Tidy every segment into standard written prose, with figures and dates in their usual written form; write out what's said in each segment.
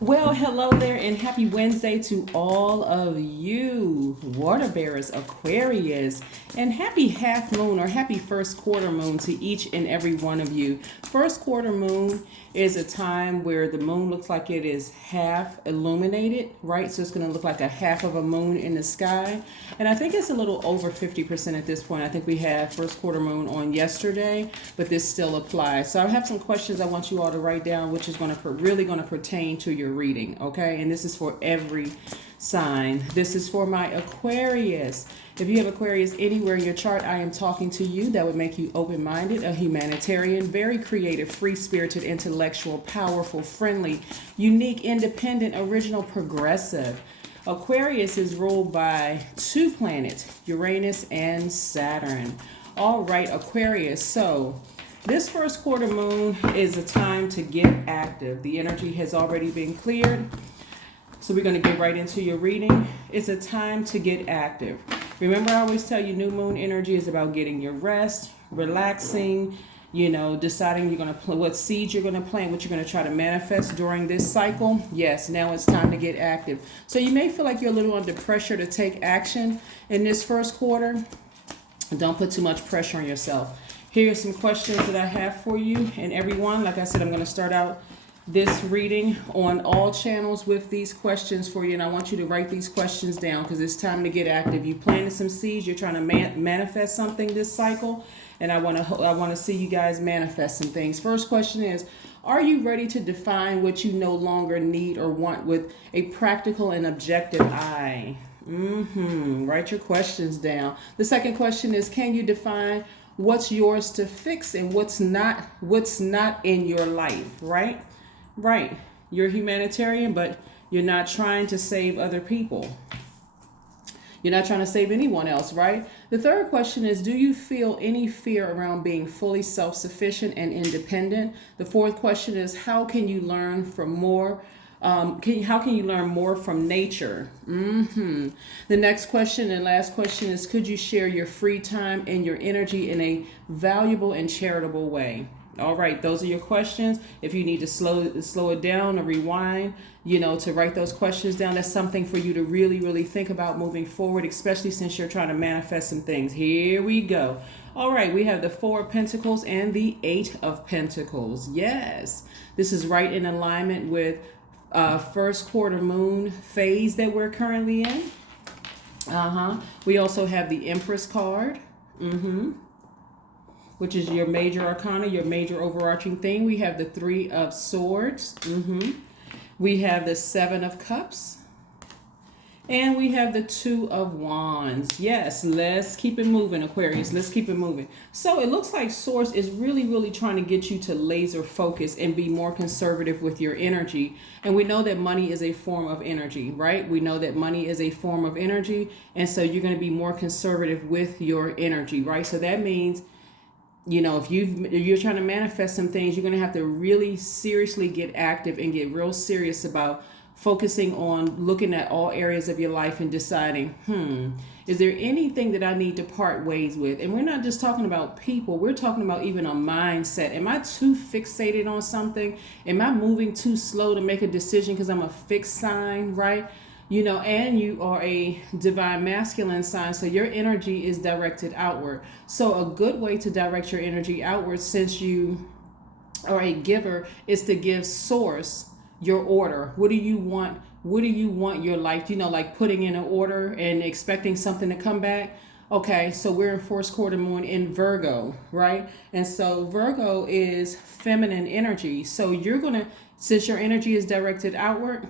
Well, hello there, and happy Wednesday to all of you, water bearers, Aquarius, and happy half moon or happy first quarter moon to each and every one of you. First quarter moon is a time where the moon looks like it is half illuminated, right? So it's going to look like a half of a moon in the sky. And I think it's a little over 50% at this point. I think we had first quarter moon on yesterday, but this still applies. So I have some questions I want you all to write down, which is going to really going to pertain to your reading, okay? And this is for every sign. This is for my Aquarius. If you have Aquarius anywhere in your chart, I am talking to you. That would make you open-minded, a humanitarian, very creative, free-spirited, intellectual, powerful, friendly, unique, independent, original, progressive. Aquarius is ruled by two planets, Uranus and Saturn. All right, Aquarius. So this first quarter moon is a time to get active. The energy has already been cleared. So we're going to get right into your reading. It's a time to get active. Remember, I always tell you new moon energy is about getting your rest, relaxing, deciding you're going to what seeds you're going to plant, what you're going to try to manifest during this cycle. Yes, now it's time to get active. So you may feel like you're a little under pressure to take action in this first quarter. Don't put too much pressure on yourself. Here are some questions that I have for you and everyone. Like I said, I'm going to start out this reading on all channels with these questions for you, and I want you to write these questions down because it's time to get active. You planted some seeds, you're trying to manifest something this cycle, and I want to see you guys manifest some things. First question is, are you ready to define what you no longer need or want with a practical and objective eye? Write your questions down. The second question is, can you define what's yours to fix and what's not in your life, right? Right. You're a humanitarian, but you're not trying to save other people. You're not trying to save anyone else, right? The third question is, do you feel any fear around being fully self-sufficient and independent? The fourth question is, how can you learn from more? How can you learn more from nature? The next question and last question is, could you share your free time and your energy in a valuable and charitable way? All right, those are your questions. If you need to slow it down or rewind, to write those questions down, that's something for you to really, really think about moving forward, especially since you're trying to manifest some things. Here we go. All right, we have the Four of Pentacles and the Eight of Pentacles. Yes, this is right in alignment with first quarter moon phase that we're currently in. We also have the Empress card. Which is your major arcana, your major overarching thing. We have the Three of Swords. We have the Seven of Cups. And we have the Two of Wands. Yes, let's keep it moving, Aquarius. Let's keep it moving. So it looks like Source is really, really trying to get you to laser focus and be more conservative with your energy. And we know that money is a form of energy, right? We know that money is a form of energy. And so you're going to be more conservative with your energy, right? So that means, if you're trying to manifest some things, you're going to have to really seriously get active and get real serious about focusing on looking at all areas of your life and deciding, is there anything that I need to part ways with? And we're not just talking about people. We're talking about even a mindset. Am I too fixated on something? Am I moving too slow to make a decision because I'm a fixed sign, right? And you are a divine masculine sign, so your energy is directed outward. So a good way to direct your energy outward, since you are a giver, is to give Source your order. What do you want? What do you want your life? Like putting in an order and expecting something to come back. Okay, so we're in first quarter moon in Virgo, right? And so Virgo is feminine energy. So since your energy is directed outward,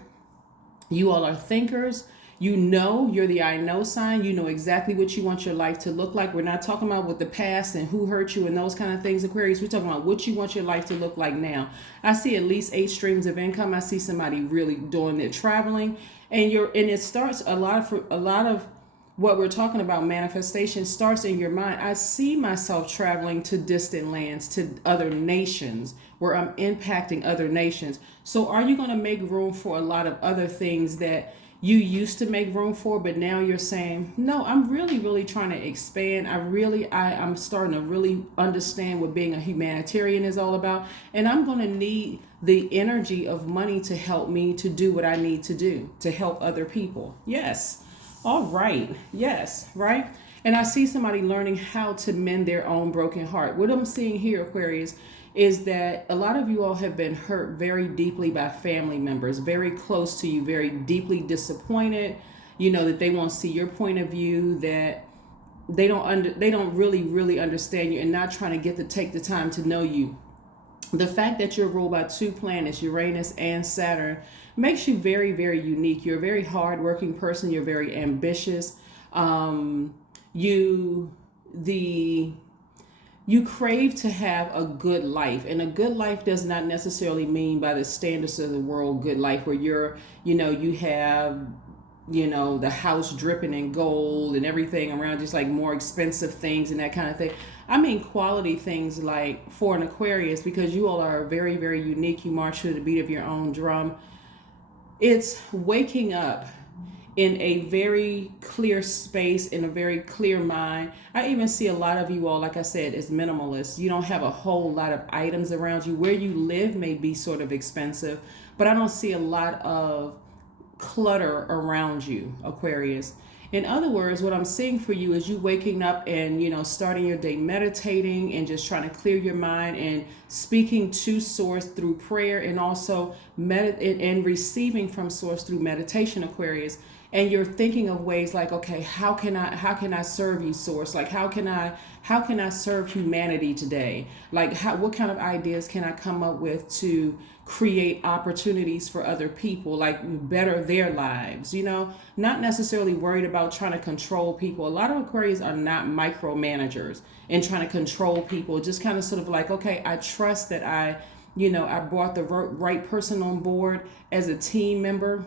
you all are thinkers. You're the I know sign. You know exactly what you want your life to look like. We're not talking about with the past and who hurt you and those kind of things, Aquarius. We're talking about what you want your life to look like now. I see at least 8 streams of income. I see somebody really doing their traveling, and it starts a lot of what we're talking about, manifestation, starts in your mind. I see myself traveling to distant lands, to other nations, where I'm impacting other nations. So are you going to make room for a lot of other things that you used to make room for, but now you're saying, no, I'm really, really trying to expand. I'm starting to really understand what being a humanitarian is all about. And I'm going to need the energy of money to help me to do what I need to do to help other people. Yes. All right. Yes. Right. And I see somebody learning how to mend their own broken heart. What I'm seeing here, Aquarius, is that a lot of you all have been hurt very deeply by family members, very close to you, very deeply disappointed, that they won't see your point of view, that they don't really understand you and not trying to take the time to know you. The fact that you're ruled by two planets, Uranus and Saturn, makes you very, very unique. You're a very hardworking person. You're very ambitious. You crave to have a good life, and a good life does not necessarily mean by the standards of the world good life where you have the house dripping in gold and everything around, just like more expensive things and that kind of thing. I mean quality things, like for an Aquarius, because you all are very, very unique. You march to the beat of your own drum. It's waking up in a very clear space, in a very clear mind. I even see a lot of you all, like I said, as minimalists. You don't have a whole lot of items around you. Where you live may be sort of expensive, but I don't see a lot of clutter around you, Aquarius. In other words, what I'm seeing for you is you waking up and starting your day meditating and just trying to clear your mind and speaking to source through prayer, and also and receiving from source through meditation, Aquarius. And you're thinking of ways like, okay, how can I serve you, source? Like how can I serve humanity today? Like what kind of ideas can I come up with to create opportunities for other people, like better their lives, not necessarily worried about trying to control people. A lot of Aquarius are not micromanagers and trying to control people, just kind of sort of like, okay, I trust that I brought the right person on board as a team member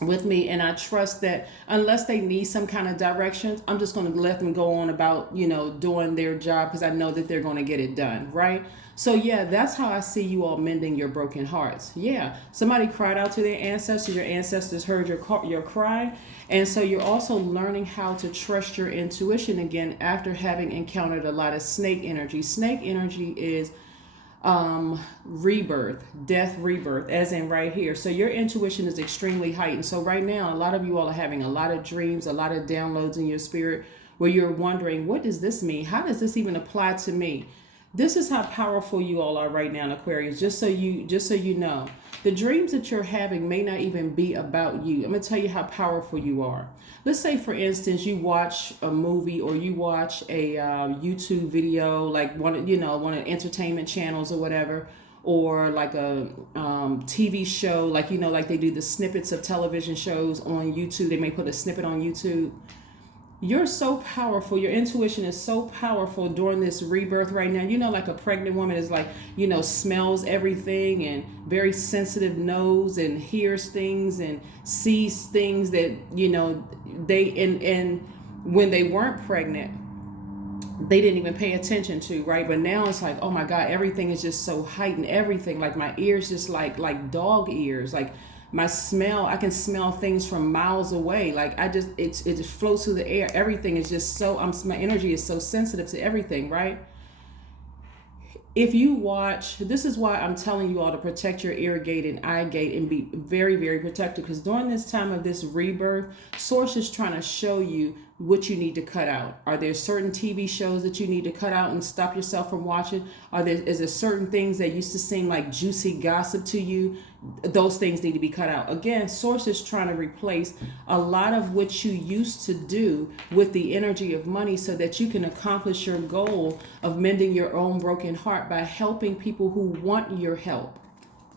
with me, and I trust that unless they need some kind of directions, I'm just going to let them go on about doing their job, because I know that they're going to get it done, right? So yeah, that's how I see you all mending your broken hearts. Yeah, somebody cried out to their ancestors. Your ancestors heard your cry, and so you're also learning how to trust your intuition again after having encountered a lot of snake energy. Snake energy is rebirth, death, rebirth, as in right here. So your intuition is extremely heightened. So right now, a lot of you all are having a lot of dreams, a lot of downloads in your spirit where you're wondering, what does this mean? How does this even apply to me? This is how powerful you all are right now in Aquarius. Just so you know, the dreams that you're having may not even be about you. I'm gonna tell you how powerful you are. Let's say, for instance, you watch a movie or you watch a YouTube video, like one of entertainment channels or whatever, or like a TV show, like like they do the snippets of television shows on YouTube. They may put a snippet on YouTube. You're so powerful. Your intuition is so powerful during this rebirth right now. Like a pregnant woman is like, smells everything and very sensitive nose and hears things and sees things that, and when they weren't pregnant, they didn't even pay attention to, right? But now it's like, oh my God, everything is just so heightened. Everything, like my ears just like dog ears, like my smell, I can smell things from miles away. Like it just floats through the air. Everything is just so, my energy is so sensitive to everything, right? If you watch, this is why I'm telling you all to protect your ear gate and eye gate and be very, very protected, because during this time of this rebirth, Source is trying to show you what you need to cut out. Are there certain TV shows that you need to cut out and stop yourself from watching? Is there certain things that used to seem like juicy gossip to you? Those things need to be cut out. Again, Source is trying to replace a lot of what you used to do with the energy of money so that you can accomplish your goal of mending your own broken heart by helping people who want your help.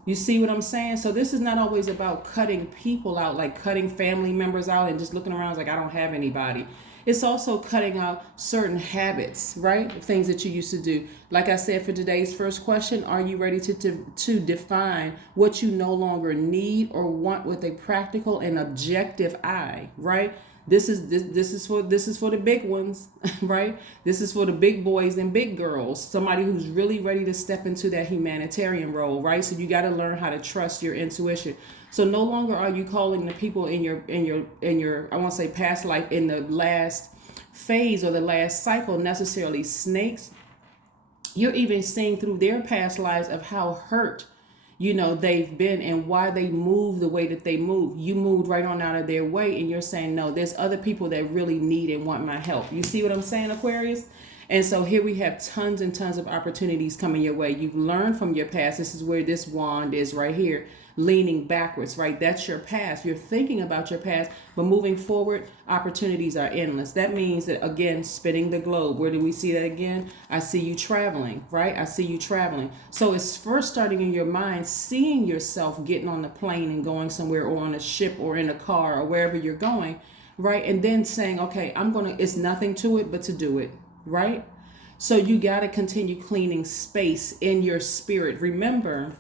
You see what I'm saying? So this is not always about cutting people out, like cutting family members out and just looking around like I don't have anybody. It's also cutting out certain habits, right? Things that you used to do. Like I said, for today's first question, are you ready to define what you no longer need or want with a practical and objective eye, right? This is for the big ones, right? This is for the big boys and big girls. Somebody who's really ready to step into that humanitarian role, right? So you got to learn how to trust your intuition. So no longer are you calling the people in your I won't say past life, in the last phase or the last cycle necessarily snakes. You're even seeing through their past lives of how hurt they've been and why they move the way that they move. You moved right on out of their way, and you're saying, no, there's other people that really need and want my help. You see what I'm saying, Aquarius? And so here we have tons and tons of opportunities coming your way. You've learned from your past. This is where this wand is right here, leaning backwards, right? That's your past. You're thinking about your past, but moving forward, opportunities are endless. That means that, again, spinning the globe. Where do we see that again? I see you traveling, right? I see you traveling. So it's first starting in your mind, seeing yourself getting on the plane and going somewhere, or on a ship, or in a car, or wherever you're going, right? And then saying, okay, it's nothing to it but to do it, right? So you got to continue cleaning space in your spirit. Remember,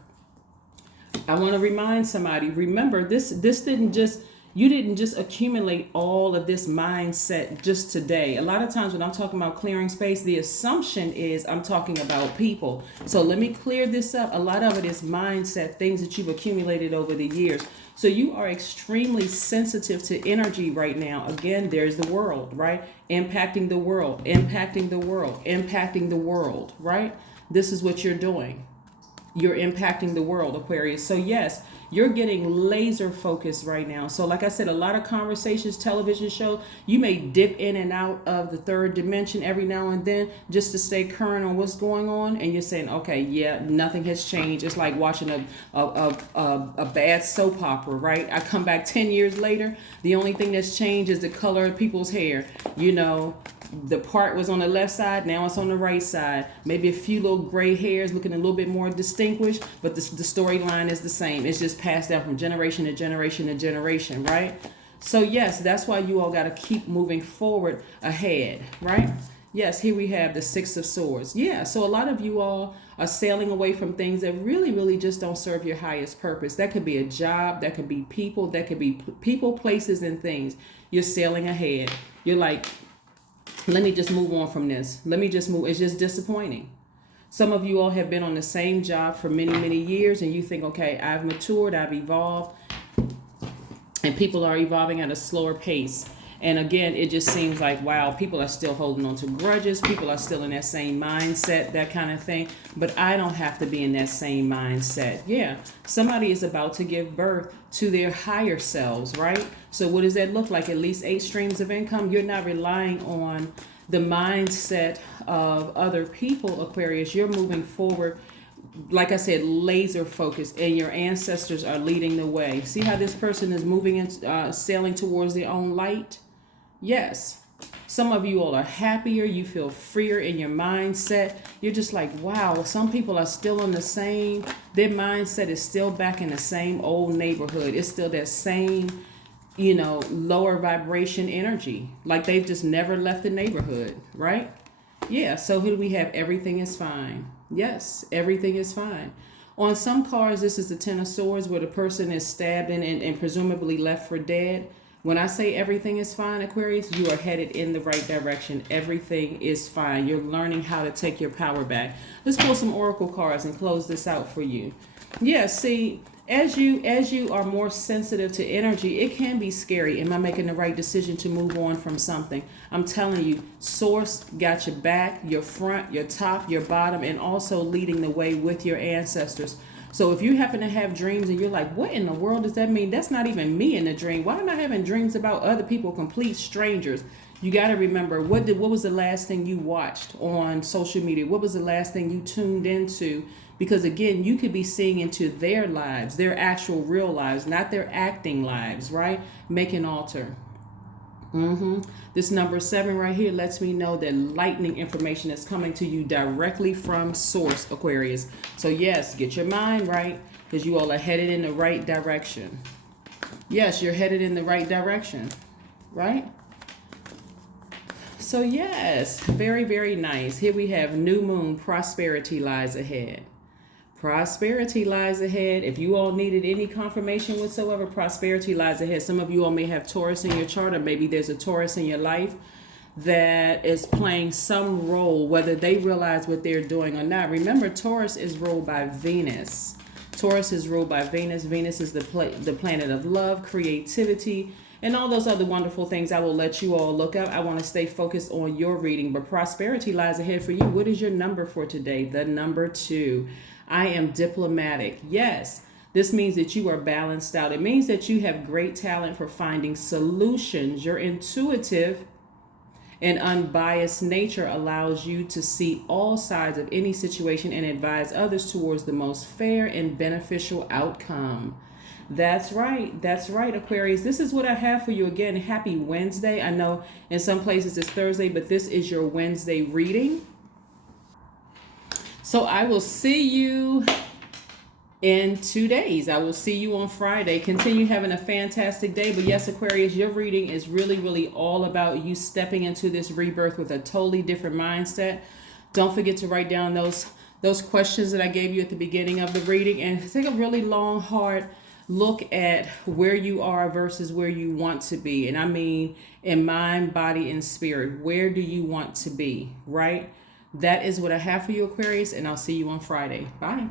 I want to remind somebody, remember, you didn't just accumulate all of this mindset just today. A lot of times when I'm talking about clearing space, the assumption is I'm talking about people. So let me clear this up. A lot of it is mindset, things that you've accumulated over the years. So you are extremely sensitive to energy right now. Again, there's the world, right? Impacting the world, impacting the world, impacting the world, right? This is what you're doing. You're impacting the world, Aquarius. So yes, you're getting laser focused right now. So like I said, a lot of conversations, television show, you may dip in and out of the third dimension every now and then just to stay current on what's going on. And you're saying, okay, yeah, nothing has changed. It's like watching a bad soap opera, right? I come back 10 years later. The only thing that's changed is the color of people's hair. The part was on the left side, now it's on the right side. Maybe a few little gray hairs looking a little bit more distinguished, but the storyline is the same. It's just passed down from generation to generation to generation, right? So yes, that's why you all got to keep moving forward ahead, right? Yes, here we have the Six of Swords. Yeah, so a lot of you all are sailing away from things that really, really just don't serve your highest purpose. That could be a job, that could be people, that could be people, places, and things. You're sailing ahead. You're like, let me just move on from this. Let me just move. It's just disappointing. Some of you all have been on the same job for many, many years, and you think, okay, I've matured, I've evolved, and people are evolving at a slower pace. And again, it just seems like, wow, people are still holding on to grudges. People are still in that same mindset, that kind of thing. But I don't have to be in that same mindset. Yeah, somebody is about to give birth to their higher selves, right? So what does that look like? At least 8 streams of income. You're not relying on the mindset of other people, Aquarius. You're moving forward, like I said, laser focused, and your ancestors are leading the way. See how this person is moving and sailing towards their own light? Yes. Some of you all are happier. You feel freer in your mindset. You're just like, wow, some people are still in their mindset is still back in the same old neighborhood. It's still that same, lower vibration energy. Like they've just never left the neighborhood, right? Yeah, so here we have everything is fine. Yes, everything is fine. On some cards, this is the Ten of Swords where the person is stabbed and presumably left for dead. When I say everything is fine, Aquarius, you are headed in the right direction. Everything is fine. You're learning how to take your power back. Let's pull some oracle cards and close this out for you. Yeah, see, as you are more sensitive to energy, it can be scary. Am I making the right decision to move on from something? I'm telling you, Source got your back, your front, your top, your bottom, and also leading the way with your ancestors. So if you happen to have dreams and you're like, what in the world does that mean? That's not even me in the dream. Why am I having dreams about other people, complete strangers? You got to remember, what was the last thing you watched on social media? What was the last thing you tuned into? Because again, you could be seeing into their lives, their actual real lives, not their acting lives, right? Make an altar. This number 7 right here lets me know that lightning information is coming to you directly from Source, Aquarius. So yes, get your mind right, because you all are headed in the right direction. Yes, you're headed in the right direction, right? So yes, very, very nice. Here we have new moon, prosperity lies ahead. Prosperity lies ahead. If you all needed any confirmation whatsoever, prosperity lies ahead. Some of you all may have Taurus in your chart, or maybe there's a Taurus in your life that is playing some role, whether they realize what they're doing or not. Remember, Taurus is ruled by Venus. Taurus is ruled by Venus. Venus is the planet of love, creativity, and all those other wonderful things I will let you all look up. I want to stay focused on your reading, but prosperity lies ahead for you. What is your number for today? The number 2. I am diplomatic. Yes, this means that you are balanced out. It means that you have great talent for finding solutions. You're intuitive, and unbiased nature allows you to see all sides of any situation and advise others towards the most fair and beneficial outcome. That's right. That's right, Aquarius. This is what I have for you. Again, happy Wednesday. I know in some places it's Thursday, but this is your Wednesday reading. So I will see you in 2 days. I will see you on Friday. Continue having a fantastic day. But yes, Aquarius, your reading is really, really all about you stepping into this rebirth with a totally different mindset. Don't forget to write down those questions that I gave you at the beginning of the reading, and take a really long, hard look at where you are versus where you want to be. And I mean in mind, body, and spirit. Where do you want to be, right? That is what I have for you, Aquarius, and I'll see you on Friday. Bye.